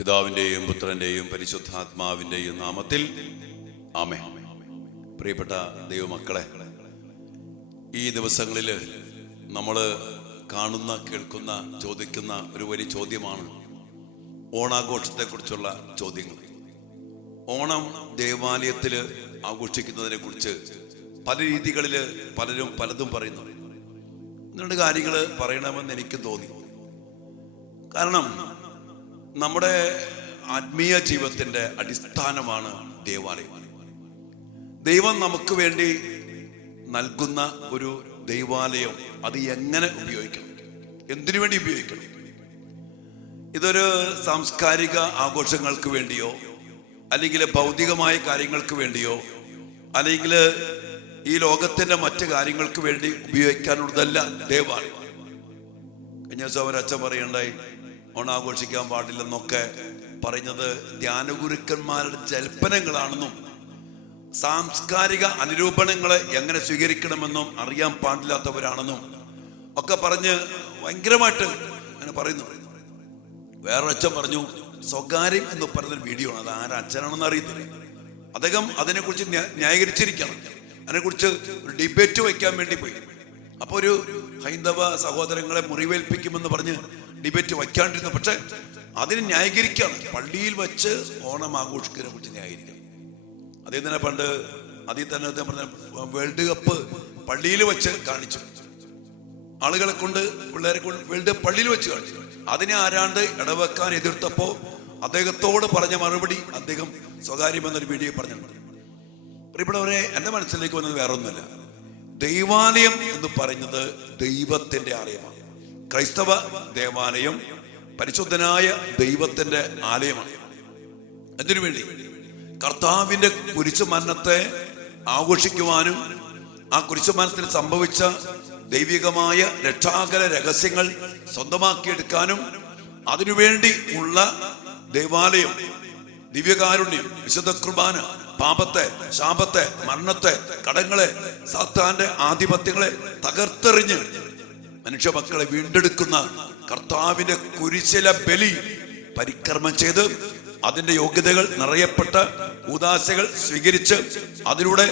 പിതാവിൻ്റെയും പുത്രൻ്റെയും പരിശുദ്ധാത്മാവിൻ്റെയും നാമത്തിൽ ആമേൻ. പ്രിയപ്പെട്ട ദൈവമക്കളെ, ഈ ദിവസങ്ങളിൽ നമ്മൾ കാണുന്ന, കേൾക്കുന്ന, ചോദിക്കുന്ന ഒരു വലിയ ചോദ്യമാണ് ഓണാഘോഷത്തെക്കുറിച്ചുള്ള ചോദ്യങ്ങൾ. ഓണം ദേവാലയത്തിൽ ആഘോഷിക്കുന്നതിനെ കുറിച്ച് പല രീതികളിൽ പലരും പലതും പറയുന്നു. രണ്ട് കാര്യങ്ങൾ പറയണമെന്ന് എനിക്ക് തോന്നി. കാരണം നമ്മുടെ ആത്മീയ ജീവിതത്തിൻ്റെ അടിസ്ഥാനമാണ് ദേവാലയം. ദൈവം നമുക്ക് വേണ്ടി നൽകുന്ന ഒരു ദൈവാലയം അത് എങ്ങനെ ഉപയോഗിക്കണം, എന്തിനു വേണ്ടി ഉപയോഗിക്കണം? ഇതൊരു സാംസ്കാരിക ആഘോഷങ്ങൾക്ക് വേണ്ടിയോ, അല്ലെങ്കിൽ ഭൗതികമായ കാര്യങ്ങൾക്ക് വേണ്ടിയോ, അല്ലെങ്കിൽ ഈ ലോകത്തിൻ്റെ മറ്റ് കാര്യങ്ങൾക്ക് വേണ്ടി ഉപയോഗിക്കാനുള്ളതല്ല ദേവാലയം. കഴിഞ്ഞ ദിവസം ഒരച്ഛൻ പറയുണ്ടായി, ഓണാഘോഷിക്കാൻ പാടില്ലെന്നൊക്കെ പറയുന്നത് ധ്യാനഗുരുക്കന്മാരുടെ ജൽപ്പനങ്ങളാണെന്നും സാംസ്കാരിക അനുരൂപണങ്ങളെ എങ്ങനെ സ്വീകരിക്കണമെന്നും അറിയാൻ പാടില്ലാത്തവരാണെന്നും ഒക്കെ പറഞ്ഞ് ഭയങ്കരമായിട്ട് അങ്ങനെ പറയുന്നു. വേറൊരച്ഛൻ പറഞ്ഞു, സ്വകാര്യം എന്ന് പറയുന്നൊരു വീഡിയോ ആണ്, അത് ആരച്ഛനാണെന്ന് അറിയത്തില്ല. അദ്ദേഹം അതിനെക്കുറിച്ച് ന്യായീകരിച്ചിരിക്കണം. അതിനെക്കുറിച്ച് ഒരു ഡിബേറ്റ് വയ്ക്കാൻ വേണ്ടി പോയി. അപ്പോൾ ഒരു ഹൈന്ദവ സഹോദരങ്ങളെ മുറിവേൽപ്പിക്കുമെന്ന് പറഞ്ഞ് ഡിബേറ്റ് വയ്ക്കാണ്ടിരുന്നു. പക്ഷെ അതിന് ന്യായീകരിക്കുകയാണ്, പള്ളിയിൽ വെച്ച് ഓണം ആഘോഷിക്കുന്നതിനെ കുറിച്ച് ന്യായീകരിക്കണം. അതേ തന്നെ പണ്ട് അതിൽ തന്നെ പറഞ്ഞ വേൾഡ് കപ്പ് പള്ളിയിൽ വെച്ച് കാണിച്ചു, ആളുകളെ കൊണ്ട്, പിള്ളേരെ കൊണ്ട് വേൾഡ് പള്ളിയിൽ വെച്ച് കാണിച്ചു. അതിനെ ആരാണ്ട് ഇടവെക്കാൻ എതിർത്തപ്പോൾ അദ്ദേഹത്തോട് പറഞ്ഞ മറുപടി അദ്ദേഹം സ്വകാര്യമെന്നൊരു വീഡിയോ പറഞ്ഞിട്ടുണ്ട്. പ്രിയപ്പെട്ടവരെ, എൻ്റെ മനസ്സിലേക്ക് വന്നത് വേറൊന്നുമല്ല, ദൈവാലയം എന്ന് പറയുന്നത് ദൈവത്തിൻ്റെ ആലയമാണ്. ക്രൈസ്തവ ദേവാലയം പരിശുദ്ധനായ ദൈവത്തിൻ്റെ ആലയമാണ്. എന്തിനു വേണ്ടി? കർത്താവിൻ്റെ കുരിശുമരണത്തെ ആഘോഷിക്കുവാനും ആ കുരിശുമരണത്തിൽ സംഭവിച്ച ദൈവികമായ രക്ഷാകര രഹസ്യങ്ങൾ സ്വന്തമാക്കിയെടുക്കാനും അതിനുവേണ്ടി ഉള്ള ദേവാലയം, ദിവ്യകാരുണ്യം, വിശുദ്ധ കുർബാന, പാപത്തെ, ശാപത്തെ, മരണത്തെ, കടങ്ങളെ, സാത്താന്റെ ആധിപത്യങ്ങളെ തകർത്തെറിഞ്ഞ് മനുഷ്യ മക്കളെ വീണ്ടെടുക്കുന്ന കർത്താവിന്റെ കുരിശിലെ ബലി പരിക്രമം ചെയ്ത് അതിന്റെ യോഗ്യതകൾ നിറയപ്പെട്ട ഉദാശകൾ സ്വീകരിച്ച് അതിലൂടെ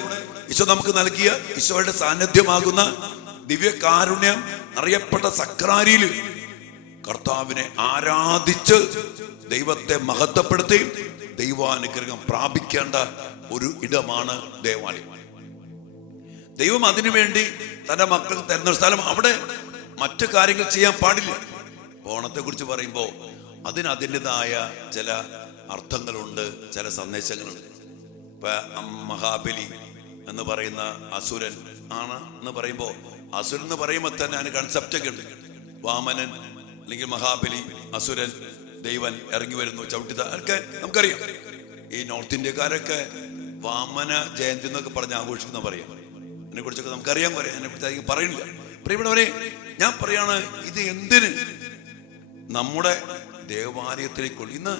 ഈശോ നമുക്ക് നൽകിയ ഈശോയുടെ സാന്നിധ്യമാകുന്ന ദിവ്യകാരുണ്യം അറിയപ്പെട്ട സക്രാരിയിൽ കർത്താവിനെ ആരാധിച്ച് ദൈവത്തെ മഹത്വപ്പെടുത്തി ദൈവാനുഗ്രഹം പ്രാപിക്കേണ്ട ഒരു ഇടമാണ് ദേവാലയം. ദൈവം അതിനുവേണ്ടി തന്റെ മക്കൾക്ക് തരുന്ന സ്ഥലം. അവിടെ മറ്റു കാര്യങ്ങൾ ചെയ്യാൻ പാടില്ല. ഓണത്തെ കുറിച്ച് പറയുമ്പോൾ അതിന് അതിൻ്റെതായ ചില അർത്ഥങ്ങളുണ്ട്, ചില സന്ദേശങ്ങളുണ്ട്. ഇപ്പൊ മഹാബലി എന്ന് പറയുന്ന അസുരൻ ആണ് എന്ന് പറയുമ്പോൾ, അസുരൻ എന്ന് പറയുമ്പോൾ തന്നെ അതിന് കൺസെപ്റ്റൊക്കെ ഉണ്ട്. വാമനൻ അല്ലെങ്കിൽ മഹാബലി, അസുരൻ, ദൈവൻ ഇറങ്ങി വരുന്നു, ചവിട്ടിത, അതൊക്കെ നമുക്കറിയാം. ഈ നോർത്ത് ഇന്ത്യക്കാരൊക്കെ വാമന ജയന്തി എന്നൊക്കെ പറഞ്ഞ് ആഘോഷിക്കുന്ന പറയാം. അതിനെ കുറിച്ചൊക്കെ നമുക്കറിയാൻ പറയാം, അതിനെക്കുറിച്ച് അധികം പറയുന്നില്ല. പ്രിയപ്പെട്ടവരെ, ഞാൻ പറയാണ്, ഇത് എന്തിന് നമ്മുടെ ദേവാലയത്തിലേക്കുള്ള ഇന്ന്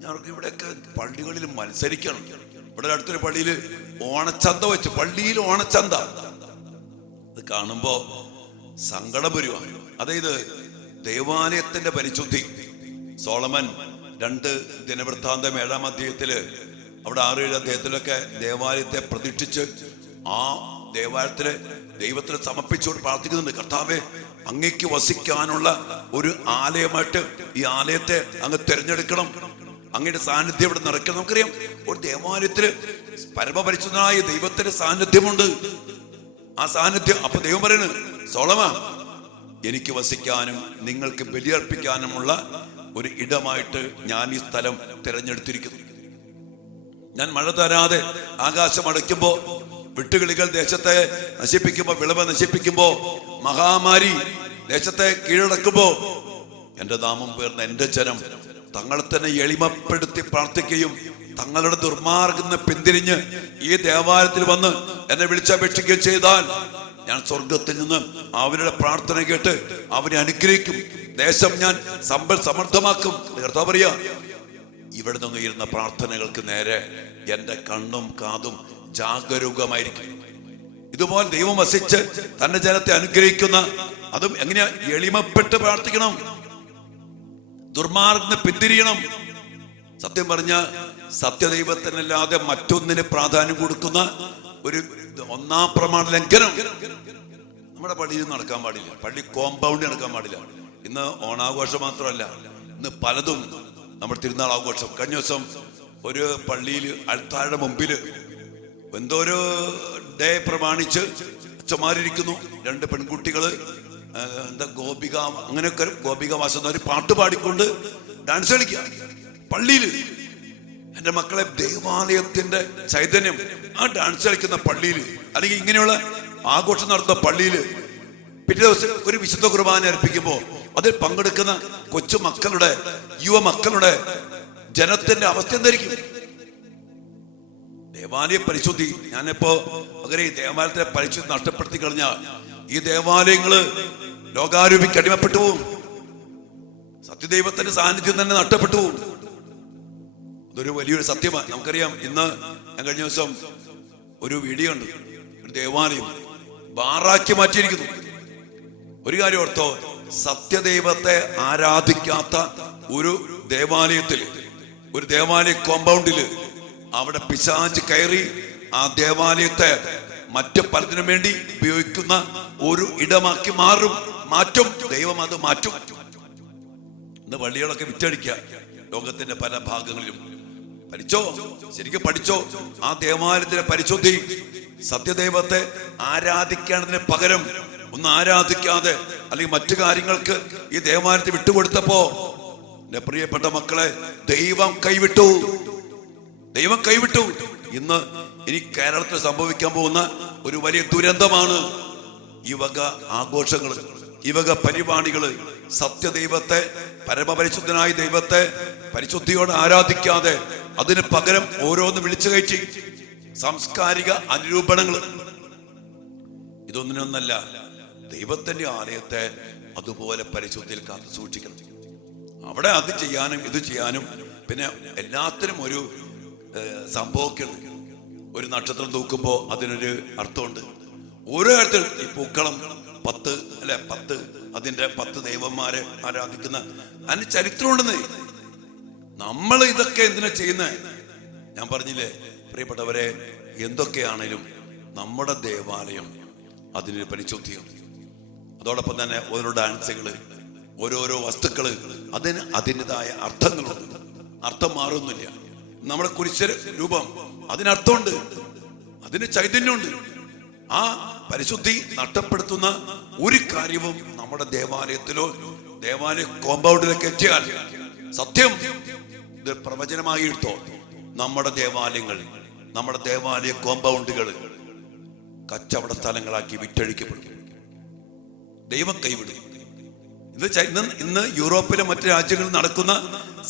ഞങ്ങൾക്ക് ഇവിടെയൊക്കെ പള്ളികളിൽ മത്സരിക്കണം. ഇവിടെ അടുത്തൊരു പള്ളിയിൽ ഓണച്ചന്ത വെച്ച്, പള്ളിയിൽ ഓണച്ചന്ത, അത് കാണുമ്പോ സങ്കടം വരുവാണ്. അതായത് ദേവാലയത്തിന്റെ പരിശുദ്ധി. സോളമൻ 2 ദിനവൃത്താന്തം 7-ാം അധ്യായത്തില് അവിടെ 6-7 അധ്യായത്തിലൊക്കെ ദേവാലയത്തെ പ്രതീക്ഷിച്ച് ആ ദേവാലയത്തിലെ ദൈവത്തിന് സമർപ്പിച്ചുകൊണ്ട് പ്രാർത്ഥിക്കുന്നുണ്ട്. കർത്താവേ, അങ്ങേക്ക് വസിക്കാനുള്ള ഒരു ആലയമായിട്ട് ഈ ആലയത്തെ അങ്ങ് തിരഞ്ഞെടുക്കണം, അങ്ങയുടെ സാന്നിധ്യം ഇവിടെ നിറയ്ക്കണം. നമുക്കറിയാം, ഒരു ദേവാലയത്തില് പരമപരിശുദ്ധനായ ദൈവത്തിന്റെ സാന്നിധ്യമുണ്ട്. ആ സാന്നിധ്യം, അപ്പൊ ദൈവം പറയുന്നത്, സോളമ, എനിക്ക് വസിക്കാനും നിങ്ങൾക്ക് ബലിയർപ്പിക്കാനുമുള്ള ഒരു ഇടമായിട്ട് ഞാൻ ഈ സ്ഥലം തിരഞ്ഞെടുത്തിരിക്കുന്നു. ഞാൻ മഴ തരാതെ ആകാശം അടയ്ക്കുമ്പോ, വിട്ടുകിളികൾ ദേശത്തെ നശിപ്പിക്കുമ്പോ, വിളവ് നശിപ്പിക്കുമ്പോ, മഹാമാരി ദേശത്തെ കീഴടക്കുമ്പോ, എന്റെ നാമം പേർന്ന എന്റെ ജനം തങ്ങളെ തന്നെ എളിമപ്പെടുത്തി പ്രാർത്ഥിക്കുകയും തങ്ങളുടെ ദുർമാർഗം പിന്തിരിഞ്ഞ് ഈ ദേവാലയത്തിൽ വന്ന് എന്നെ വിളിച്ചപേക്ഷിക്കുകയും ചെയ്താൽ ഞാൻ സ്വർഗത്തിൽ നിന്ന് അവരുടെ പ്രാർത്ഥന കേട്ട് അവരെ അനുഗ്രഹിക്കും, ദേശം ഞാൻ സമൃദ്ധമാക്കും. കർത്താവ് പറയാ, ഇവിടെ നിന്ന് ഉയരുന്ന പ്രാർത്ഥനകൾക്ക് നേരെ എന്റെ കണ്ണും കാതും ജാഗരൂകമായിരിക്കും. ഇതുപോലെ ദൈവം വസിച്ച് തന്റെ ജനത്തെ അനുഗ്രഹിക്കുന്ന, അതും എങ്ങനെയാ? എളിമപ്പെട്ട് പ്രാർത്ഥിക്കണം, ദുർമാർഗ്ഗം പിന്തിരിയണം, സത്യം പറഞ്ഞ സത്യദൈവത്തിനല്ലാതെ മറ്റൊന്നിന് പ്രാധാന്യം കൊടുക്കുന്ന ഒരു ഒന്നാം പ്രമാണ ലംഘനം നമ്മുടെ പള്ളിയിൽ നടക്കാൻ പാടില്ല. പള്ളി കോമ്പൗണ്ടിൽ നടക്കാൻ പാടില്ല. ഇന്ന് ഓണാഘോഷം മാത്രമല്ല, ഇന്ന് പലതും നമ്മുടെ തിരുനാൾ ആഘോഷം. കഴിഞ്ഞ ദിവസം ഒരു പള്ളിയിൽ അൽത്താഴയുടെ മുമ്പിൽ എന്തോ ഒരു ഡേ പ്രമാണിച്ച് അച്ഛന്മാരിയ്ക്കുന്നു. 2 പെൺകുട്ടികള് എന്താ ഗോപിക, അങ്ങനെയൊക്കെ ഗോപിക വാസം ഒരു പാട്ട് പാടിക്കൊണ്ട് ഡാൻസ് കളിക്കുക പള്ളിയിൽ. എൻ്റെ മക്കളെ, ദേവാലയത്തിന്റെ ചൈതന്യം ആ ഡാൻസ് കളിക്കുന്ന പള്ളിയിൽ, അല്ലെങ്കിൽ ഇങ്ങനെയുള്ള ആഘോഷം നടത്തുന്ന പള്ളിയിൽ പിറ്റേ ദിവസം ഒരു വിശുദ്ധ കുർബാന അർപ്പിക്കുമ്പോൾ അതിൽ പങ്കെടുക്കുന്ന കൊച്ചു മക്കളുടെ, യുവമക്കളുടെ ജനത്തിന്റെ അവസ്ഥ എന്തായിരിക്കും? ദേവാലയ പരിശുദ്ധി, ഞാനിപ്പോ അങ്ങനെ ഈ ദേവാലയത്തിലെ പരിശുദ്ധി നഷ്ടപ്പെടുത്തി കഴിഞ്ഞാൽ ഈ ദേവാലയങ്ങള് ലോകാരൂപിക്ക് അടിമപ്പെട്ടു പോവും. സത്യദൈവത്തിന്റെ സാന്നിധ്യം തന്നെ നഷ്ടപ്പെട്ടു പോവും. അതൊരു വലിയൊരു സത്യമാണ്. നമുക്കറിയാം, ഇന്ന് ഞാൻ കഴിഞ്ഞ ദിവസം ഒരു വീഡിയോ ഉണ്ട്, ഒരു ദേവാലയം ബാറാക്കി മാറ്റിയിരിക്കുന്നു. ഒരു കാര്യം ഓർത്തോ, സത്യദൈവത്തെ ആരാധിക്കാത്ത ഒരു ദേവാലയത്തിൽ, ഒരു ദേവാലയ കോമ്പൗണ്ടില് അവിടെ പിശാച് കയറി ആ ദേവാലയത്തെ മറ്റു പലതിനും വേണ്ടി ഉപയോഗിക്കുന്ന ഒരു ഇടമാക്കി മാറ്റും. ദൈവം അത് മാറ്റും. ഇന്ന് പള്ളികളൊക്കെ വിറ്റഴിക്കുക ലോകത്തിന്റെ പല ഭാഗങ്ങളിലും. പഠിച്ചോ, ശരിക്കും പഠിച്ചോ. ആ ദേവാലയത്തിന്റെ പരിശുദ്ധി, സത്യദൈവത്തെ ആരാധിക്കേണ്ടതിന് പകരം ഒന്ന് ആരാധിക്കാതെ അല്ലെങ്കിൽ മറ്റു കാര്യങ്ങൾക്ക് ഈ ദേവാലയത്തെ വിട്ടുകൊടുത്തപ്പോ എന്റെ പ്രിയപ്പെട്ട മക്കളെ, ദൈവം കൈവിട്ടു. ഇന്ന് ഇനി കേരളത്തിൽ സംഭവിക്കാൻ പോകുന്ന ഒരു വലിയ ദുരന്തമാണ് ഈ വക ആഘോഷങ്ങൾ, ഈ വക പരിപാടികള്. സത്യദൈവത്തെ, പരമപരിശുദ്ധനായ ദൈവത്തെ പരിശുദ്ധിയോടെ ആരാധിക്കാതെ അതിന് പകരം ഓരോന്ന് വിളിച്ചു കയറ്റി സാംസ്കാരിക അനുരൂപണങ്ങൾ. ഇതൊന്നിനൊന്നല്ല, ദൈവത്തിന്റെ ആലയത്തെ അതുപോലെ പരിശുദ്ധിയിൽ കാത്തു സൂക്ഷിക്കണം. അവിടെ അത് ചെയ്യാനും ഇത് ചെയ്യാനും പിന്നെ എല്ലാത്തിനും ഒരു സംഭവക്കുണ്ട്. ഒരു നക്ഷത്രം തൂക്കുമ്പോൾ അതിനൊരു അർത്ഥമുണ്ട്. ഓരോ കാര്യത്തിൽ ഈ പൂക്കളം 10 അല്ലെ 10 അതിന്റെ 10 ദൈവന്മാരെ ആരാധിക്കുന്ന അതിന് ചരിത്രമുണ്ടെന്ന്. നമ്മൾ ഇതൊക്കെ എന്തിനാ ചെയ്യുന്നത്? ഞാൻ പറഞ്ഞില്ലേ പ്രിയപ്പെട്ടവരെ, എന്തൊക്കെയാണേലും നമ്മുടെ ദേവാലയം അതിന് പരിശുദ്ധിയുണ്ട്. അതോടൊപ്പം തന്നെ ഓരോ ഡാൻസുകള്, ഓരോരോ വസ്തുക്കള്, അതിന് അതിൻ്റെതായ അർത്ഥങ്ങളുണ്ട്. അർത്ഥം മാറുന്നില്ല. നമ്മുടെ കുരിശ രൂപം അതിനർത്ഥമുണ്ട്, അതിന് ചൈതന്യമുണ്ട്. ആ പരിശുദ്ധി നഷ്ടപ്പെടുത്തുന്ന ഒരു കാര്യവും നമ്മുടെ ദേവാലയത്തിലോ ദേവാലയ കോമ്പൗണ്ടിലൊക്കെ എത്തിയാൽ, സത്യം ഇത് പ്രവചനമായി എടുത്തോ, നമ്മുടെ ദേവാലയങ്ങൾ, നമ്മുടെ ദേവാലയ കോമ്പൗണ്ടുകൾ കച്ചവട സ്ഥലങ്ങളാക്കി വിറ്റഴിക്കപ്പെടും. ദൈവം കൈവിടും. ഇന്ന് യൂറോപ്പിലെ മറ്റു രാജ്യങ്ങളിൽ നടക്കുന്ന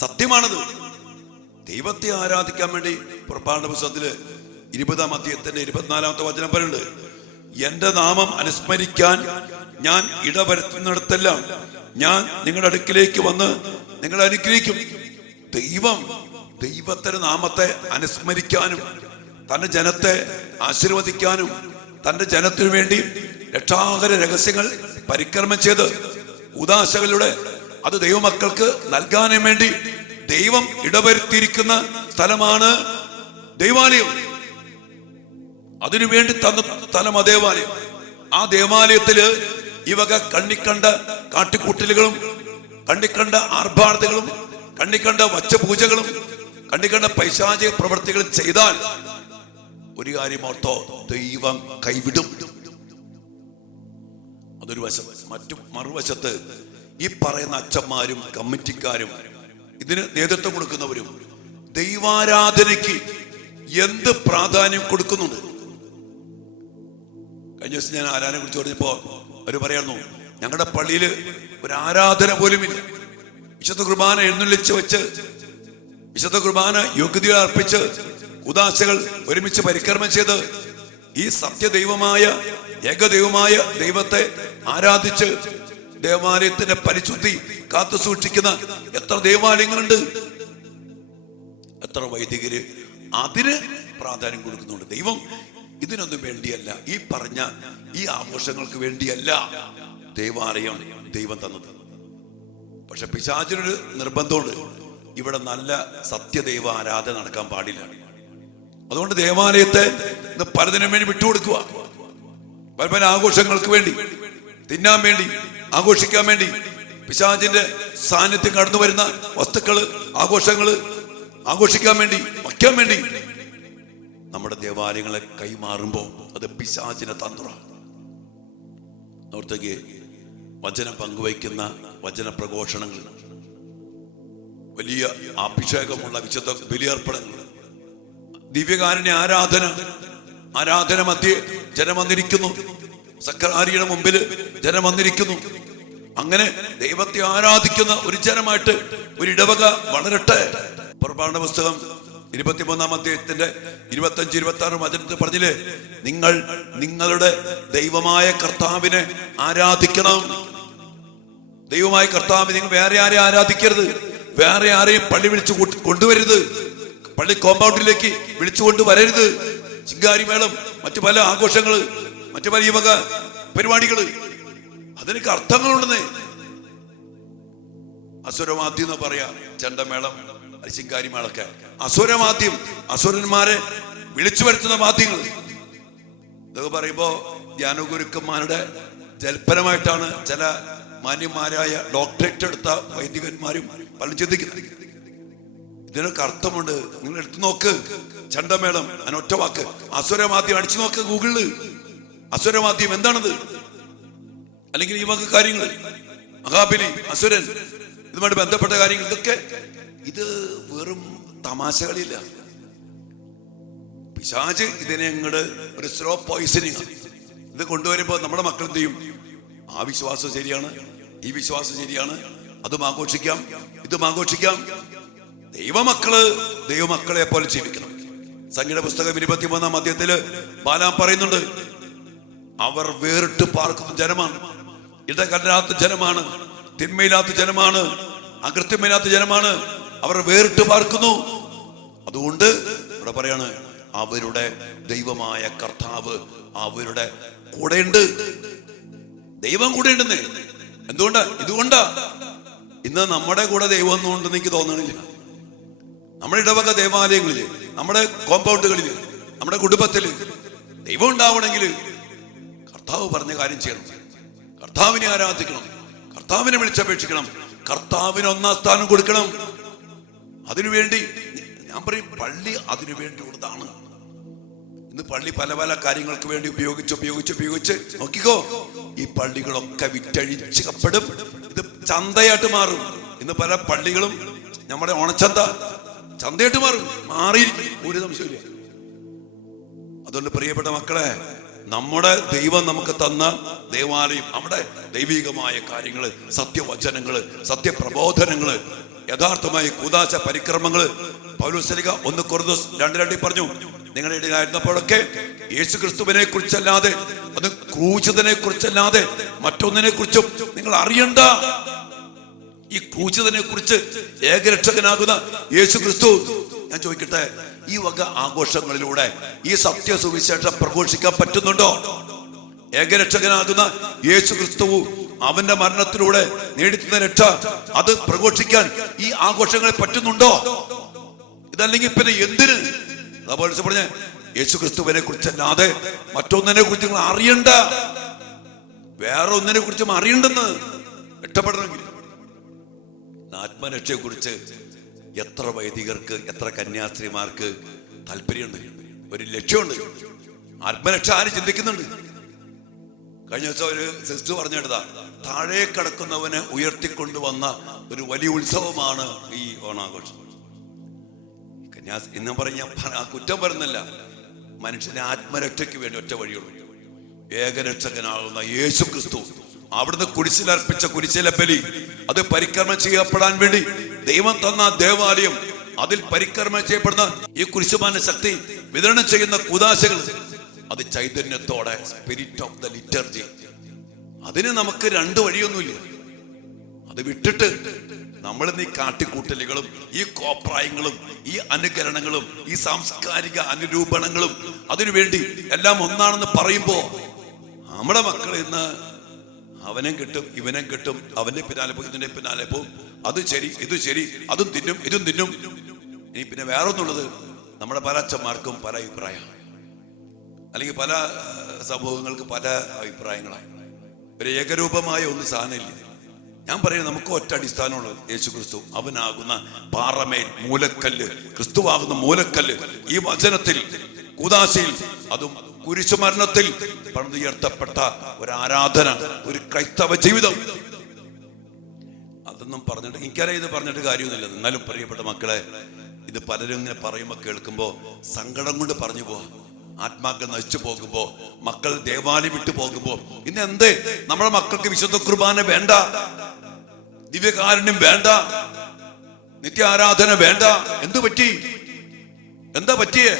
സത്യമാണത്. ദൈവത്തെ ആരാധിക്കാൻ വേണ്ടി പുറപ്പാടിന്റെ പുസ്തകത്തില് 20-ാം അധ്യായത്തിന്റെ 24-ാമത്തെ വചനം പറയുന്നുണ്ട്, എന്റെ നാമം അനുസ്മരിക്കാൻ ഞാൻ ഇടവരുത്തുന്നിടത്തെല്ലാം ഞാൻ നിങ്ങളുടെ അടുക്കിലേക്ക് വന്ന് നിങ്ങളെ അനുഗ്രഹിക്കും. ദൈവത്തിന്റെ നാമത്തെ അനുസ്മരിക്കാനും തന്റെ ജനത്തെ ആശീർവദിക്കാനും തന്റെ ജനത്തിനു വേണ്ടി രക്ഷാകര രഹസ്യങ്ങൾ പരിക്രമം ചെയ്ത് ഉദാശകളിലൂടെ അത് ദൈവമക്കൾക്ക് നൽകാനും വേണ്ടി ദൈവം ഇടവരുത്തിയിരിക്കുന്ന സ്ഥലമാണ് ദൈവാലയം. അതിനുവേണ്ടി തന്ന സ്ഥലം ആ ദേവാലയം. ആ ദേവാലയത്തില് ഈ വക കണ്ണിക്കണ്ട കാട്ടിക്കൂട്ടലുകളും കണ്ണിക്കണ്ട ആർഭാടതകളും കണ്ണിക്കണ്ട വച്ചപൂജകളും കണ്ണിക്കണ്ട പൈശാചിക പ്രവൃത്തികളും ചെയ്താൽ ഒരു കാര്യം ഓർത്തോ, ദൈവം കൈവിടും. അതൊരു വശം. മറുവശത്ത് ഈ പറയുന്ന അച്ഛന്മാരും കമ്മിറ്റിക്കാരും ഇതിന് നേതൃത്വം കൊടുക്കുന്നവരും ദൈവാരാധനയ്ക്ക് എന്ത് പ്രാധാന്യം കൊടുക്കുന്നുണ്ട്. കഴിഞ്ഞ ദിവസം ഞാൻ ആരാധനയെ കുറിച്ച് പറഞ്ഞപ്പോ അവര് പറയായിരുന്നു, ഞങ്ങളുടെ പള്ളിയിൽ ഒരു ആരാധന പോലും ഇല്ല. വിശുദ്ധ കുർബാന എഴുന്നള്ളിച്ച് വെച്ച് വിശുദ്ധ കുർബാന യോഗ്യതകൾ അർപ്പിച്ച് ഉദാശകൾ ഒരുമിച്ച് പരിക്രമം ചെയ്ത് ഈ സത്യദൈവമായ ഏകദൈവമായ ദൈവത്തെ ആരാധിച്ച് ദേവാലയത്തിന്റെ പരിശുദ്ധി കാത്തു സൂക്ഷിക്കുന്ന എത്ര ദേവാലയങ്ങളുണ്ട്, എത്ര വൈദികര് അതിന് പ്രാധാന്യം കൊടുക്കുന്നുണ്ട്. ദൈവം ഇതിനൊന്നും വേണ്ടിയല്ല, ഈ പറഞ്ഞ ഈ ആഘോഷങ്ങൾക്ക് വേണ്ടിയല്ല ദേവാലയം ദൈവം തന്നത്. പക്ഷെ പിശാചിനൊരു നിർബന്ധമുണ്ട്, ഇവിടെ നല്ല സത്യദൈവ ആരാധന നടക്കാൻ പാടില്ല. അതുകൊണ്ട് ദേവാലയത്തെ ഇന്ന് പലതിനും വേണ്ടി വിട്ടുകൊടുക്കുക. പല പല ആഘോഷങ്ങൾക്ക് വേണ്ടി, തിന്നാൻ വേണ്ടി, ആഘോഷിക്കാൻ വേണ്ടി, പിശാചിന്റെ സാന്നിധ്യം കടന്നു വരുന്ന വസ്തുക്കള്, ആഘോഷങ്ങള് ആഘോഷിക്കാൻ വേണ്ടി, വയ്ക്കാൻ വേണ്ടി നമ്മുടെ ദേവാലയങ്ങളെ കൈമാറുമ്പോൾ അത് പിശാചിന്റെ തന്ത്രമാണ്. ഓർത്തേക്ക് വചനം പങ്കുവയ്ക്കുന്ന വചന പ്രഘോഷണങ്ങൾ, വലിയ അഭിഷേകമുള്ള വിശുദ്ധ ബലിയർപ്പണങ്ങൾ, ദിവ്യകാരുണ്യ ആരാധന മധ്യേ ജനം വന്നിരിക്കുന്നു. സക്കറാരിയുടെ മുമ്പിൽ ജനം വന്നിരിക്കുന്നു. അങ്ങനെ ദൈവത്തെ ആരാധിക്കുന്ന ഒരു ജനമായിട്ട് ഒരു ഇടവക വളരട്ടെ. പുറപ്പാടിന്റെ പുസ്തകം 23-ാം അധ്യായത്തിന്റെ 25-26 വചനത്തിൽ പറഞ്ഞില്ലേ, നിങ്ങൾ നിങ്ങളുടെ ദൈവമായ കർത്താവിനെ ആരാധിക്കണം. ദൈവമായ കർത്താവിനെ നിങ്ങൾ വേറെ ആരെയും ആരാധിക്കരുത്. വേറെ ആരെയും പള്ളി വിളിച്ചു കൊണ്ടുവരരുത്. പള്ളി കോമ്പൗണ്ടിലേക്ക് വിളിച്ചു കൊണ്ടുവരരുത്. ചിങ്കാരിമേളം, മറ്റു പല ആഘോഷങ്ങള്, മറ്റു പല ഈ വക പരിപാടികള്, അതിനൊക്കെ അർത്ഥങ്ങളുണ്ടെന്നേ. അസുരവാദ്യം എന്ന് പറയാ, ചെണ്ടമേളം, ചിങ്കാരിമേളൊക്കെ അസുരവാദ്യം, അസുരന്മാരെ വിളിച്ചു വരുത്തുന്ന വാദ്യങ്ങൾ. ഇതൊക്കെ പറയുമ്പോ ധ്യാനഗുരുക്കന്മാരുടെ ജൽപ്പനമായിട്ടാണ് ചില മാന്യന്മാരായ ഡോക്ടറേറ്റ് എടുത്ത വൈദികന്മാരും പലരും ചിന്തിക്കുന്നത്. ഇതിനൊക്കെ അർത്ഥമുണ്ട്. നിങ്ങൾ എടുത്തു നോക്ക്. ചണ്ടമേളം, അതിനൊറ്റ വാക്ക് അസുരവാദ്യം അടിച്ചു നോക്ക് ഗൂഗിളില്. അസുരവാദ്യം എന്താണത്? അല്ലെങ്കിൽ ഈ വക കാര്യങ്ങൾ, മഹാബലി, അസുരൻ, ഇതുമായിട്ട് ബന്ധപ്പെട്ട കാര്യങ്ങൾ, ഇതൊക്കെ ഇത് വെറും തമാശകളില്ല. പിശാച് ഇതിനെ അങ്ങോട്ട് ഒരു സ്ലോ പോയിസണിങ് ഇത് കൊണ്ടുവരുമ്പോ നമ്മുടെ മക്കൾ എന്ത് ചെയ്യും? ആ വിശ്വാസം ശരിയാണ്, ഈ വിശ്വാസം ശരിയാണ്, അതും ആഘോഷിക്കാം, ഇതും ആഘോഷിക്കാം. ദൈവമക്കളെ പോലെ ജീവിക്കണം. സംഗീത പുസ്തകം 23-ാം അധ്യായത്തില് ബാലാം പറയുന്നുണ്ട്, അവർ വേറിട്ട് പാർക്കുന്ന ജനമാണ്, ഇടകല്ലാത്ത ജനമാണ്, തിന്മയില്ലാത്ത ജനമാണ്, അകൃത്യമില്ലാത്ത ജനമാണ്. അവർ വേറിട്ട് പാർക്കുന്നു. അതുകൊണ്ട് ഇവിടെ പറയാണ്, അവരുടെ ദൈവമായ കർത്താവ് അവരുടെ കൂടെയുണ്ട്. ദൈവം കൂടെ ഉണ്ടെന്നേ. ഇതുകൊണ്ടാ ഇന്ന് നമ്മുടെ കൂടെ ദൈവം ഒന്നുണ്ടെന്ന് എനിക്ക് തോന്നണില്ല. നമ്മുടെ ഇടവക ദേവാലയങ്ങളില്, നമ്മുടെ കോമ്പൗണ്ടുകളില്, നമ്മുടെ കുടുംബത്തില് ദൈവം ഉണ്ടാവണമെങ്കിൽ കർത്താവ് പറഞ്ഞ കാര്യം ചെയ്യണം. കർത്താവിനെ ആരാധിക്കണം, കർത്താവിനെ വിളിച്ചപേക്ഷിക്കണം, കർത്താവിന് ഒന്നാം സ്ഥാനം കൊടുക്കണം. അതിനുവേണ്ടി ഞാൻ പറയും, പള്ളി അതിനു വേണ്ടിയുള്ളതാണ്. ഇന്ന് പള്ളി പല പല കാര്യങ്ങൾക്ക് വേണ്ടി ഉപയോഗിച്ച് നോക്കിക്കോ, ഈ പള്ളികളൊക്കെ വിറ്റഴിച്ചപ്പെടും. ഇത് ചന്തയായിട്ട് മാറും. ഇന്ന് പല പള്ളികളും നമ്മുടെ ചന്തയായിട്ട് മാറിയിരിക്കും, ഒരു സംശയമില്ല. അതുകൊണ്ട് പ്രിയപ്പെട്ട മക്കളെ, നമ്മുടെ ദൈവം നമുക്ക് തന്ന ദേവാലയം, അവിടെ ദൈവികമായ കാര്യങ്ങള്, സത്യവചനങ്ങള്, സത്യപ്രബോധനങ്ങള്, യഥാർത്ഥമായ കൂദാശ പരിക്രമങ്ങള്. പൗലോസ് 1 കൊരിന്തോസ് 2:2 പറഞ്ഞു, നിങ്ങളുടെ ഇടയിലായിരുന്നപ്പോഴൊക്കെ യേശു ക്രിസ്തുവിനെ കുറിച്ചല്ലാതെ, അത് ക്രൂശിതനെ കുറിച്ചല്ലാതെ മറ്റൊന്നിനെ കുറിച്ചും നിങ്ങൾ അറിയണ്ട. ഈ ക്രൂശിതനെ കുറിച്ച് ഏകരക്ഷകനാകുന്ന യേശു ക്രിസ്തു. ഞാൻ ചോദിക്കട്ടെ, ഈ വക ആഘോഷങ്ങളിലൂടെ ഈ സത്യ സുവിശേഷം പ്രഘോഷിക്കാൻ പറ്റുന്നുണ്ടോ? ഏകരക്ഷകനാകുന്ന യേശു ക്രിസ്തു അവന്റെ മരണത്തിലൂടെ നേടിത്തുന്ന രക്ഷ, അത് പ്രഘോഷിക്കാൻ ഈ ആഘോഷങ്ങളെ പറ്റുന്നുണ്ടോ? ഇതല്ലെങ്കിൽ പിന്നെ എന്തിന്? അതുപോലെ പറഞ്ഞ യേശു ക്രിസ്തുവിനെ കുറിച്ചല്ലാതെ മറ്റൊന്നിനെ കുറിച്ച് നിങ്ങൾ അറിയണ്ട. വേറെ ഒന്നിനെ കുറിച്ചും അറിയണ്ടെന്ന് രക്ഷപ്പെടണമെങ്കിൽ. ആത്മരക്ഷയെ കുറിച്ച് എത്ര വൈദികർക്ക്, എത്ര കന്യാസ്ത്രീമാർക്ക് താല്പര്യമുണ്ട്, ഒരു ലക്ഷ്യമുണ്ട്. ആത്മരക്ഷ ആര് ചിന്തിക്കുന്നുണ്ട്? കഴിഞ്ഞ ദിവസം ഒരു സിസ്റ്റർ പറഞ്ഞെടുത്താ, താഴെ കിടക്കുന്നവനെ ഉയർത്തിക്കൊണ്ടുവന്ന ഒരു വലിയ ഉത്സവമാണ് ഈ ഓണാഘോഷം. ഇന്ന് പറഞ്ഞ കുറ്റം പറയുന്നില്ല. മനുഷ്യന്റെ ആത്മരക്ഷയ്ക്ക് വേണ്ടി ഒറ്റ വഴിയുള്ളൂ, ഏകരക്ഷകനാകുന്ന യേശു ക്രിസ്തു. അവിടുന്ന് കുരിശിലർപ്പിച്ച കുരിശിലെ ബലി, അത് പരിക്രമം ചെയ്യപ്പെടാൻ വേണ്ടി ദൈവം തന്ന ദേവാലയം, അതിൽ പരിക്രമം ചെയ്യപ്പെടുന്ന ഈ കുരിശുമാന ശക്തി വിതരണം ചെയ്യുന്ന കൂദാശകൾ, അത് ചൈതന്യത്തോടെ, സ്പിരിറ്റ് ഓഫ് ദ ലിറ്റർജി. അതിന് നമുക്ക് രണ്ട് വഴിയൊന്നുമില്ല. അത് വിട്ടിട്ട് നമ്മൾ ഈ കാട്ടിക്കൂട്ടലുകളും ഈ കോപ്രായങ്ങളും ഈ അനുകരണങ്ങളും ഈ സാംസ്കാരിക അനുരൂപണങ്ങളും അതിനുവേണ്ടി എല്ലാം ഒന്നാണെന്ന് പറയുമ്പോ നമ്മുടെ മക്കൾ ഇന്ന് അവനും കിട്ടും, ഇവനും കിട്ടും, അവന്റെ പിന്നാലെ പോകും, ഇതിന്റെ പിന്നാലെ പോകും. അത് ശരി, ഇത് ശരി, അതും തിന്നും, ഇതും തിന്നും. ഇനി പിന്നെ വേറൊന്നുള്ളത്, നമ്മുടെ പല അച്ഛന്മാർക്കും പല അഭിപ്രായമാണ്, അല്ലെങ്കിൽ പല സമൂഹങ്ങൾക്ക് പല അഭിപ്രായങ്ങളാണ്. ഒരു ഏകരൂപമായ ഒന്ന് സാധനമില്ല. ഞാൻ പറയുന്നത് നമുക്ക് ഒറ്റ അടിസ്ഥാനമുള്ളത് യേശു ക്രിസ്തു. അവനാകുന്ന പാറമേൽ മൂലക്കല്ല്, ക്രിസ്തുവാകുന്ന മൂലക്കല്ല്. ഈ വചനത്തിൽ, കൂദാശയിൽ, അതും കുരിശുമരണത്തിൽ പണിതുയർത്തപ്പെട്ട ഒരു ആരാധന, ഒരു ക്രൈസ്തവ ജീവിതം. അതൊന്നും പറഞ്ഞിട്ട് എനിക്കറിയാം, ഇത് പറഞ്ഞിട്ട് കാര്യമൊന്നുമില്ല. എന്നാലും പ്രിയപ്പെട്ട മക്കളെ, ഇത് പലരും ഇങ്ങനെ പറയുമ്പോൾ കേൾക്കുമ്പോൾ സങ്കടം കൊണ്ട് പറഞ്ഞു പോവാ. ആത്മാക്കൾ നശിച്ചു പോകുമ്പോ, മക്കൾ ദേവാലയം വിട്ടു പോകുമ്പോ, ഇന്ന് എന്തേ നമ്മുടെ മക്കൾക്ക് വിശുദ്ധ കുർബാന വേണ്ട, ദിവ്യകാരുണ്യം വേണ്ട, നിത്യ ആരാധന വേണ്ട? എന്തു പറ്റി? എന്താ പറ്റിയേ?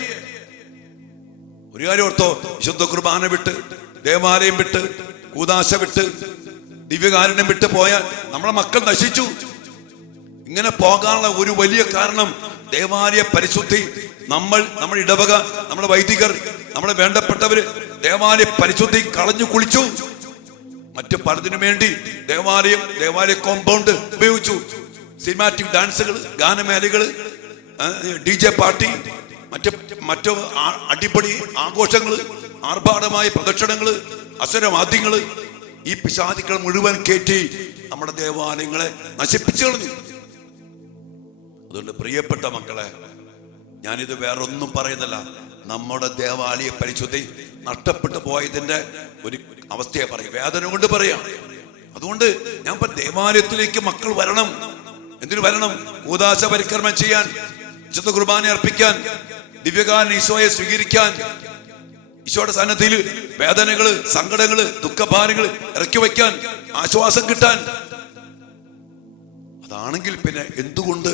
ഒരു കാര്യം ഓർത്തോ, വിശുദ്ധ കുർബാന വിട്ട്, ദേവാലയം വിട്ട്, കൂദാശ വിട്ട്, ദിവ്യകാരുണ്യം വിട്ട് പോയാൽ നമ്മുടെ മക്കൾ നശിച്ചു. ഇങ്ങനെ പോകാനുള്ള ഒരു വലിയ കാരണം ദേവാലയ പരിശുദ്ധി. നമ്മുടെ ഇടവക, നമ്മുടെ വൈദികർ, നമ്മുടെ വേണ്ടപ്പെട്ടവര് ദേവാലയ പരിശുദ്ധി കളഞ്ഞു കുളിച്ചു. മറ്റു പലതിനു വേണ്ടി ദേവാലയ കോമ്പൗണ്ട് ഉപയോഗിച്ചു. സിനിമാറ്റിക് ഡാൻസുകൾ, ഗാനമേളകൾ, DJ പാർട്ടി, മറ്റു അടിപൊളി ആഘോഷങ്ങള്, ആർഭാടമായ പ്രദക്ഷിണങ്ങള്, അസുരവാദ്യങ്ങള്, ഈ പിശാചുക്കൾ മുഴുവൻ കയറ്റി നമ്മുടെ ദേവാലയങ്ങളെ നശിപ്പിച്ചു കളഞ്ഞു. അതുകൊണ്ട് പ്രിയപ്പെട്ട മക്കളെ, ഞാനിത് വേറൊന്നും പറയുന്നില്ല. നമ്മുടെ ദേവാലയ പരിശുദ്ധി നഷ്ടപ്പെട്ടു പോയതിന്റെ ഒരു അവസ്ഥയെ പറയും, വേദന കൊണ്ട് പറയാം. അതുകൊണ്ട് ഞാൻ ദേവാലയത്തിലേക്ക് മക്കൾ വരണം. എന്തിനു വരണം? കൂദാശ പരിക്രമം ചെയ്യാൻ, വിശുദ്ധ കുർബാന അർപ്പിക്കാൻ, ദിവ്യകാരുണ്യ ഈശോയെ സ്വീകരിക്കാൻ, ഈശോയുടെ സന്നിധിയിൽ വേദനകള്, സങ്കടങ്ങള്, ദുഃഖഭാരങ്ങള് ഇറക്കി വയ്ക്കാൻ, ആശ്വാസം കിട്ടാൻ. അതാണെങ്കിൽ പിന്നെ എന്തുകൊണ്ട്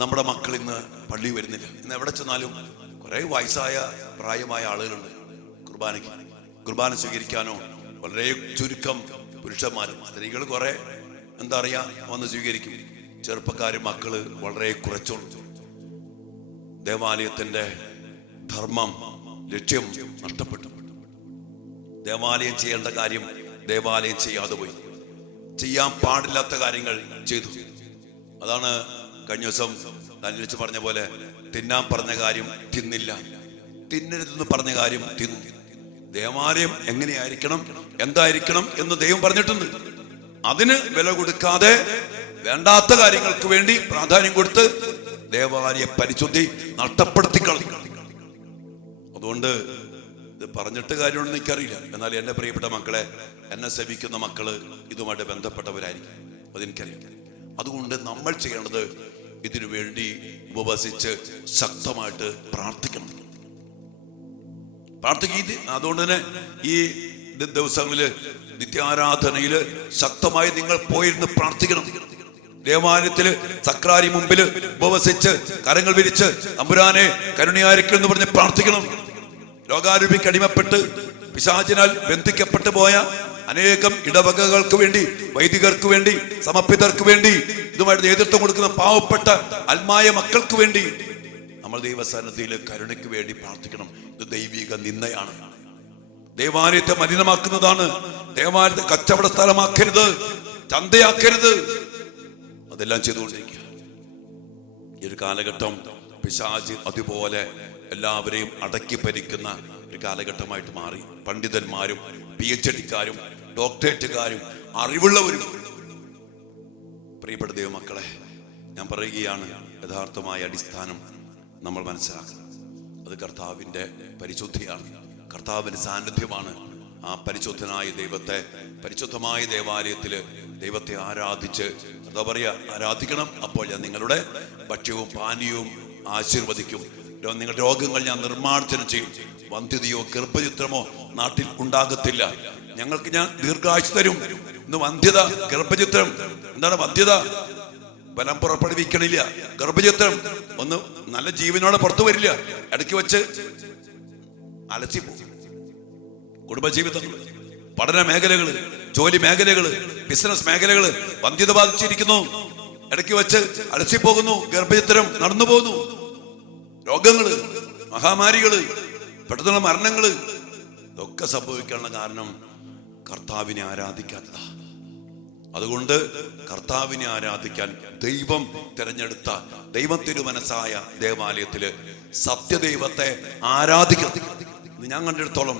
നമ്മുടെ മക്കൾ ഇന്ന് പള്ളി വരുന്നില്ല? ഇന്ന് എവിടെ ചെന്നാലും കുറെ വയസ്സായ പ്രായമായ ആളുകളുണ്ട്. കുർബാന സ്വീകരിക്കാനോ വളരെ ചുരുക്കം പുരുഷന്മാർ. സ്ത്രീകൾ കുറെ എന്താ പറയാ വന്ന് സ്വീകരിക്കും. ചെറുപ്പക്കാരും മക്കള് വളരെ കുറച്ചുള്ളൂ. ദേവാലയത്തിന്റെ ധർമ്മം, ലക്ഷ്യം നഷ്ടപ്പെട്ടു. ദേവാലയം ചെയ്യേണ്ട കാര്യം ദേവാലയം ചെയ്യാതെ പോയി. ചെയ്യാൻ പാടില്ലാത്ത കാര്യങ്ങൾ ചെയ്തു. അതാണ് കഴിഞ്ഞ ദിവസം ദാനിയേൽ പറഞ്ഞ പോലെ, തിന്നാൻ പറഞ്ഞ കാര്യം തിന്നില്ല, തിന്നരുതെന്ന് പറഞ്ഞ കാര്യം തിന്നു. ദേവാലയം എങ്ങനെയായിരിക്കണം, എന്തായിരിക്കണം എന്ന് ദൈവം പറഞ്ഞിട്ടുണ്ട്. അതിന് വില കൊടുക്കാതെ വേണ്ടാത്ത കാര്യങ്ങൾക്ക് വേണ്ടി പ്രാധാന്യം കൊടുത്ത് ദേവാലയ പരിശുദ്ധി നഷ്ടപ്പെടുത്തി കളഞ്ഞു. അതുകൊണ്ട് ഇത് പറഞ്ഞിട്ട് കാര്യമൊന്നും എനിക്കറിയില്ല. എന്നാൽ എന്റെ പ്രിയപ്പെട്ട മക്കളെ, എന്നെ സേവിക്കുന്ന മക്കള് ഇതുമായിട്ട് ബന്ധപ്പെട്ടവരായിരിക്കും, അതെനിക്കറിയാം. അതുകൊണ്ട് നമ്മൾ ചെയ്യേണ്ടത് ഇതിനു വേണ്ടി ഉപവസിച്ച് ശക്തമായിട്ട് പ്രാർത്ഥിക്കണം. അതുകൊണ്ട് തന്നെ ഈ ദിവസങ്ങളില് നിത്യാരാധനയില് ശക്തമായി നിങ്ങൾ പോയിരുന്ന് പ്രാർത്ഥിക്കണം. ദേവാലയത്തില് സക്രാരി മുമ്പില് ഉപവസിച്ച് കരങ്ങൾ വിരിച്ച് തമ്പുരാനെ കരുണയായിരിക്കും എന്ന് പറഞ്ഞ് പ്രാർത്ഥിക്കണം. രോഗാരൂപിക്ക് അടിമപ്പെട്ട് പിശാചിനാൽ ബന്ധിക്കപ്പെട്ടു പോയ അനേകം ഇടവകകൾക്ക് വേണ്ടി, വൈദികർക്ക് വേണ്ടി, സമർപ്പിതർക്ക് വേണ്ടി, ഇതുമായിട്ട് നേതൃത്വം കൊടുക്കുന്ന പാവപ്പെട്ട ആത്മായ മക്കൾക്ക് വേണ്ടി നമ്മൾ ദൈവസന്നിധിയിൽ കരുണയ്ക്ക് വേണ്ടി പ്രാർത്ഥിക്കണം. ഇത് ദൈവിക നിന്ദയാണ്. ദേവാലയത്തെ മലിനമാക്കുന്നതാണ്. ദേവാലയത്തെ കച്ചവട സ്ഥലമാക്കരുത്, ചന്തയാക്കരുത്. അതെല്ലാം ചെയ്തുകൊണ്ടിരിക്കുക. ഈ ഒരു കാലഘട്ടം പിശാച് അതുപോലെ എല്ലാവരെയും അടക്കി ഭരിക്കുന്ന ഒരു കാലഘട്ടമായിട്ട് മാറി. പണ്ഡിതന്മാരും PhD-ക്കാരും ഡോക്ടറേറ്റുകാരും അറിവുള്ളവരും. പ്രിയപ്പെട്ട ദൈവമക്കളെ, ഞാൻ പറയുകയാണ്, യഥാർത്ഥമായ അടിസ്ഥാനം നമ്മൾ മനസ്സിലാക്കണം. അത് കർത്താവിൻ്റെ പരിശുദ്ധിയാണ്, കർത്താവിൻ്റെ സാന്നിധ്യമാണ്. ആ പരിശുദ്ധനായ ദൈവത്തെ, പരിശുദ്ധമായ ദേവാലയത്തില് ദൈവത്തെ ആരാധിച്ച്, എന്താ പറയാ, ആരാധിക്കണം. അപ്പോൾ ഞാൻ നിങ്ങളുടെ ഭക്ഷ്യവും പാനീയവും ആശീർവദിക്കും. നിങ്ങളുടെ രോഗങ്ങൾ ഞാൻ നിർമ്മാർജ്ജനം ചെയ്യും. വന്ധ്യതയോ ഗർഭചിത്രമോ നാട്ടിൽ ഉണ്ടാകത്തില്ല. ഞങ്ങൾക്ക് ഞാൻ ദീർഘായുസ് തരും. ഇന്ന് വന്ധ്യത, ഗർഭചിത്രം, എന്താണ് വന്ധ്യത? ബലം പുറപ്പെടുവിക്കണില്ല. ഗർഭചിത്രം ഒന്ന് നല്ല ജീവനോടെ പുറത്തു വരില്ല, ഇടയ്ക്ക് വെച്ച് അലസിപ്പോകും. കുടുംബജീവിതങ്ങൾ, പഠന മേഖലകള്, ജോലി മേഖലകള്, ബിസിനസ് മേഖലകള് വന്ധ്യത ബാധിച്ചിരിക്കുന്നു. ഇടയ്ക്ക് വെച്ച് അലസിപ്പോകുന്നു, ഗർഭചിത്രം നടന്നു പോകുന്നു. രോഗങ്ങള്, മഹാമാരികള്, പെട്ടെന്നുള്ള മരണങ്ങള്, ഇതൊക്കെ സംഭവിക്കാനുള്ള കാരണം കർത്താവിനെ ആരാധിക്കാത്തതാ. അതുകൊണ്ട് കർത്താവിനെ ആരാധിക്കാൻ ദൈവം തിരഞ്ഞെടുത്ത ദൈവം തിരുമനസ്സായ ദേവാലയത്തില് സത്യദൈവത്തെ ആരാധിക്കണം. ഞാൻ കണ്ടെടുത്തോളം,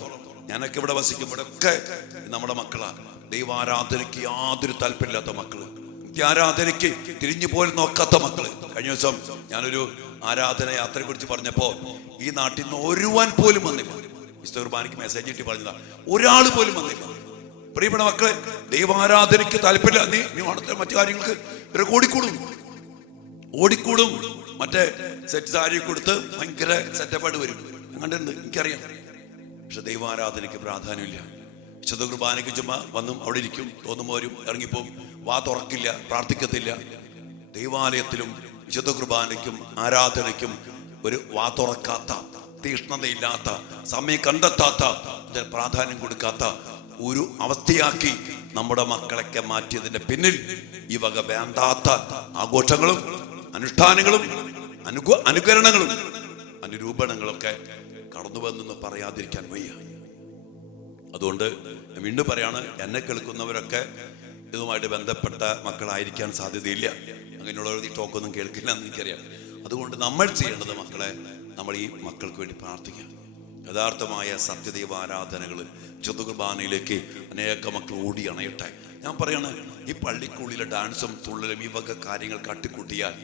ഞാനൊക്കെ ഇവിടെ വസിക്കുമ്പോഴൊക്കെ നമ്മുടെ മക്കളാണ് ദൈവാരാധനയ്ക്ക് യാതൊരു താല്പര്യമില്ലാത്ത മക്കള്, ആരാധനയ്ക്ക് തിരിഞ്ഞു പോലും നോക്കാത്ത മക്കള്. കഴിഞ്ഞ ദിവസം ഞാനൊരു ആരാധന യാത്രയെ കുറിച്ച് പറഞ്ഞപ്പോ ഈ നാട്ടിൽ നിന്ന് ഒരുവൻ പോലും വന്നില്ല. വിശുദ്ധ കുർബാനയ്ക്ക് മെസ്സേജ് ഇട്ട് പറഞ്ഞതാ, ഒരാൾ പോലും വന്നില്ല. പ്രിയപ്പെട്ട മക്കളെ, ദൈവാരാധനയ്ക്ക് താല്പര്യമില്ല, നീ മറ്റു കാര്യങ്ങൾക്ക് ഇവരൊക്കെ ഓടിക്കൂടും. മറ്റേ സെറ്റ് സാരി കൊടുത്ത് ഭയങ്കര സെറ്റപ്പായിട്ട് വരും. കണ്ടിട്ടുണ്ട്, എനിക്കറിയാം. പക്ഷെ ദൈവാരാധനയ്ക്ക് പ്രാധാന്യമില്ല. വിശുദ്ധ കുർബാനയ്ക്ക് ചുമ്മാ വന്നും അവിടെ ഇരിക്കും, തോന്നുമ്പോൾ വരും, ഇറങ്ങിപ്പോവും, വാ തുറക്കില്ല, പ്രാർത്ഥിക്കത്തില്ല. ദൈവാലയത്തിലും വിശുദ്ധ കുർബാനയ്ക്കും ആരാധനയ്ക്കും ഒരു വാ തുറക്കാത്ത, തീഷ്ണതയില്ലാത്ത, സമയം കണ്ടെത്താത്ത, പ്രാധാന്യം കൊടുക്കാത്ത ഒരു അവസ്ഥയാക്കി നമ്മുടെ മക്കളൊക്കെ മാറ്റിയതിന്റെ പിന്നിൽ ഈ വക വേണ്ടാത്ത ആഘോഷങ്ങളും അനുഷ്ഠാനങ്ങളും അനുകരണങ്ങളും അനുരൂപണങ്ങളൊക്കെ കടന്നു വന്നെന്ന് പറയാതിരിക്കാൻ വയ്യ. അതുകൊണ്ട് വീണ്ടും പറയാണ്, എന്നെ കേൾക്കുന്നവരൊക്കെ ഇതുമായിട്ട് ബന്ധപ്പെട്ട മക്കളായിരിക്കാൻ സാധ്യതയില്ല. അങ്ങനെയുള്ളവർ ഈ ടോക്കൊന്നും കേൾക്കില്ല എന്ന് എനിക്കറിയാം. അതുകൊണ്ട് നമ്മൾ ചെയ്യേണ്ടത്, മക്കളെ, നമ്മൾ ഈ മക്കൾക്ക് വേണ്ടി പ്രാർത്ഥിക്കാം. യഥാർത്ഥമായ സത്യദൈവ ആരാധനകൾ വിശുദ്ധ കുർബാനയിലേക്ക് അനേക മക്കൾ ഓടി അണയട്ടെ. ഞാൻ പറയണ, ഈ പള്ളിക്കുള്ളിലെ ഡാൻസും തുള്ളലും ഈ വക കാര്യങ്ങൾ കാട്ടിക്കൂട്ടിയാൽ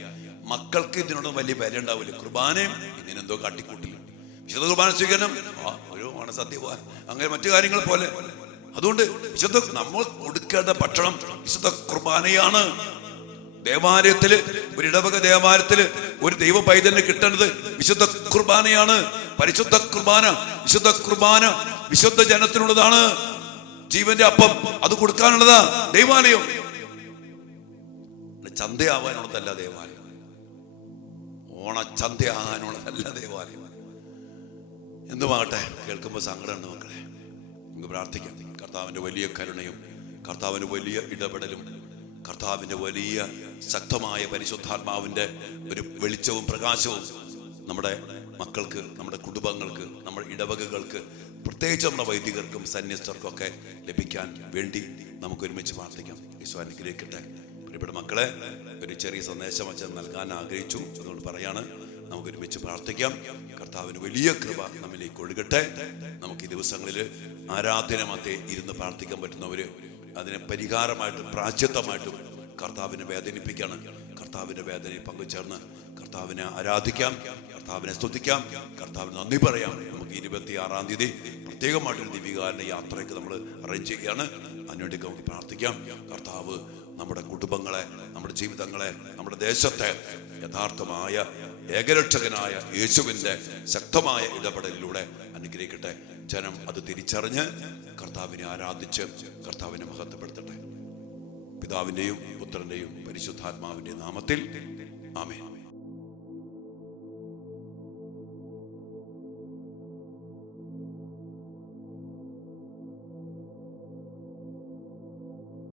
മക്കൾക്ക് ഇതിനോട് വലിയ വില ഉണ്ടാവില്ല. കുർബാനയും ഇങ്ങനെ എന്തോ കാട്ടിക്കൂട്ടില്ല. വിശുദ്ധ കുർബാന സ്വീകരണം ഒരു ഓണസദ്യ, അങ്ങനെ മറ്റു കാര്യങ്ങൾ പോലെ. അതുകൊണ്ട് നമ്മൾ കൊടുക്കേണ്ട ഭക്ഷണം വിശുദ്ധ കുർബാനയാണ്. ദേവാലയത്തില്, ഒരു ഇടവക ദേവാലയത്തില് ഒരു ദൈവ പൈതലിന് കിട്ടേണ്ടത് വിശുദ്ധ കുർബാനയാണ്. പരിശുദ്ധ കുർബാന, വിശുദ്ധ കുർബാന വിശുദ്ധ ജനത്തിനുള്ളതാണ്. ജീവന്റെ അപ്പം അത് കൊടുക്കാനുള്ളതാ ദൈവാലയം. ചന്തയാവാനുള്ളതല്ല ദേവാലയം, ഓണച്ചന്തയാകാനുള്ളതല്ല ദേവാലയം. എന്തുമാകട്ടെ, കേൾക്കുമ്പോൾ സങ്കടമുണ്ട് മക്കളെ. നമുക്ക് പ്രാർത്ഥിക്കാം. കർത്താവിന്റെ വലിയ കരുണയും കർത്താവിന്റെ വലിയ ഇടപെടലും കർത്താവിന്റെ വലിയ ശക്തമായ പരിശുദ്ധാത്മാവിന്റെ ഒരു വെളിച്ചവും പ്രകാശവും നമ്മുടെ മക്കൾക്ക്, നമ്മുടെ കുടുംബങ്ങൾക്ക്, നമ്മുടെ ഇടവകകൾക്ക്, പ്രത്യേകിച്ച് നമ്മുടെ വൈദികർക്കും സന്യസ്തർക്കും ഒക്കെ ലഭിക്കാൻ വേണ്ടി നമുക്ക് ഒരുമിച്ച് പ്രാർത്ഥിക്കാം. ഈശോ അനുഗ്രഹിക്കട്ടെ. പ്രിയപ്പെട്ട മക്കളെ, ഒരു ചെറിയ സന്ദേശം അച്ഛൻ നൽകാൻ ആഗ്രഹിച്ചു, അതുകൊണ്ട് പറയാണ്, നമുക്ക് ഒരുമിച്ച് പ്രാർത്ഥിക്കാം. കർത്താവിന് വലിയ കൃപ നമ്മിലേക്ക് ഒഴുകട്ടെ. നമുക്ക് ഈ ദിവസങ്ങളിൽ ആരാധന മധ്യേ ഇരുന്ന് പ്രാർത്ഥിക്കാൻ പറ്റുന്നവര് അതിനെ പരിഹാരമായിട്ടും പ്രാശ്ചിത്തമായിട്ടും കർത്താവിനെ വേദനിപ്പിക്കണം. കർത്താവിന്റെ വേദനയിൽ പങ്കുചേർന്ന് കർത്താവിനെ ആരാധിക്കാം, കർത്താവിനെ സ്തുതിക്കാം, കർത്താവിന് നന്ദി പറയാം. നമുക്ക് 26-ാം തീയതി പ്രത്യേകമായിട്ടൊരു ദിവികാരന യാത്രയ്ക്ക് നമ്മൾ അറേഞ്ച് ചെയ്യുകയാണ്. അതിനുവേണ്ടി നമുക്ക് പ്രാർത്ഥിക്കാം. കർത്താവ് നമ്മുടെ കുടുംബങ്ങളെ, നമ്മുടെ ജീവിതങ്ങളെ, നമ്മുടെ ദേശത്തെ യഥാർത്ഥമായ ഏകരക്ഷകനായ യേശുവിന്റെ ശക്തമായ ഇടപെടലിലൂടെ അനുഗ്രഹിക്കട്ടെ. ജനം അത് തിരിച്ചറിഞ്ഞ് കർത്താവിനെ ആരാധിച്ച് കർത്താവിനെ മഹത്വപ്പെടുത്തട്ടെ. പിതാവിന്റെയും പുത്രന്റെയും പരിശുദ്ധാത്മാവിന്റെ നാമത്തിൽ ആമേൻ.